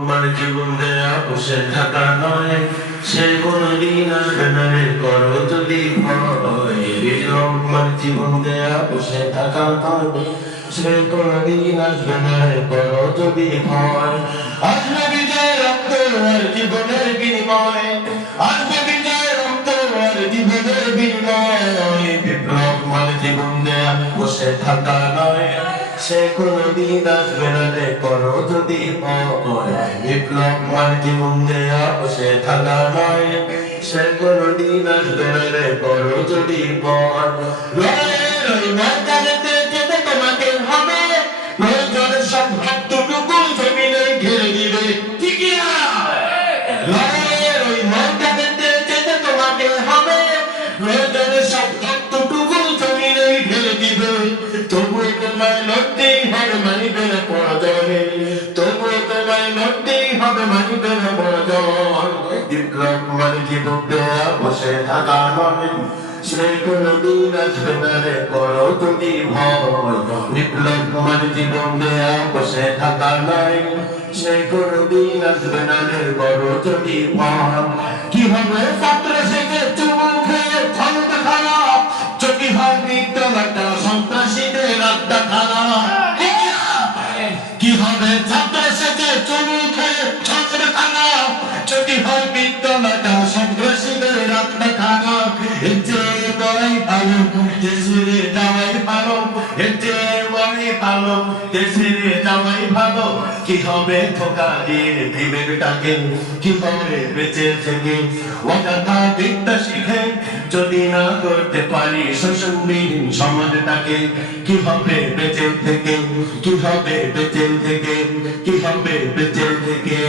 আমার জীবন দেয়া বসে থাকা নয়, সে কোনদিন আসবে না রে করো যদি ভয়। আমার জীবন দেয়া বসে থাকা নয়, সে কোনদিন আসবে না রে করো যদি ভয়। আসবে বিজয় রক্ত আর জীবনের বিনিময়, আসবে বিজয় রক্ত আর জীবনের বিনিময়। বিপ্লব মানে জীবন দেয়া বসে থাকা নয়, সে কোনদিন আসবে না রে করো যদি ভয়। বিপ্লব মানে জীবন দেয়া বসে থাকা নয়, সে কোনদিন আসবে না রে করো যদি ভয়। লড়াইয়ের ওই ময়দানেতে যেতে তোমাকে হবে, প্রয়োজনের সব ভক্তটুকু জমিনে ঘিরে দিবে। ঠিকই না? লড়াইয়ের ওই ময়দানেতে যেতে তোমাকে হবে, প্রয়োজনের সব ভক্তটুকু জমিনে ঘিরে দিবে। তবুও তোমায় লড়তেই হবে, মানিবে না পরাজয়। তবুও তোমায় লড়তেই হবে, মানিবে না পরাজয়। বিপ্লব মানে জীবন দেয়া বসে থাকা নয়, সে কোনদিন আসবে না রে করো যদি ভয়। বিপ্লব মানে জীবন দেয়া বসে থাকা নয়, সে কোনদিন আসবে না রে করো যদি ভয়। কি হবে ছাত্র থেকে চুমু খেয়ে ক্ষমতা খারাপ, যদি হয় বিদ্যালয়টা সন্ত্রাসীদের আড্ডা খারাপ। কি হবে ছাত্র থেকে চুমু খেয়ে ক্ষমতা খারাপ, যদি হয় বিদ্যালয়টা সন্ত্রাসীদের আড্ডা খারাপ। এতে বড়ই ভালো দেশের যাওয়াই ভালো, এতে বড়ই ভালো দেশের যাওয়াই ভালো। কি হবে ধোকা দিয়ে বিবেকটাকে, কি হবে বেঁচে থেকে অযথা বিদ্যা শিখে যদি না করতে পারি শোষণবিহীন সমাজটাকে। কি হবে বেঁচে থেকে, কি হবে বেঁচে থেকে, কি হবে বেঁচে থেকে।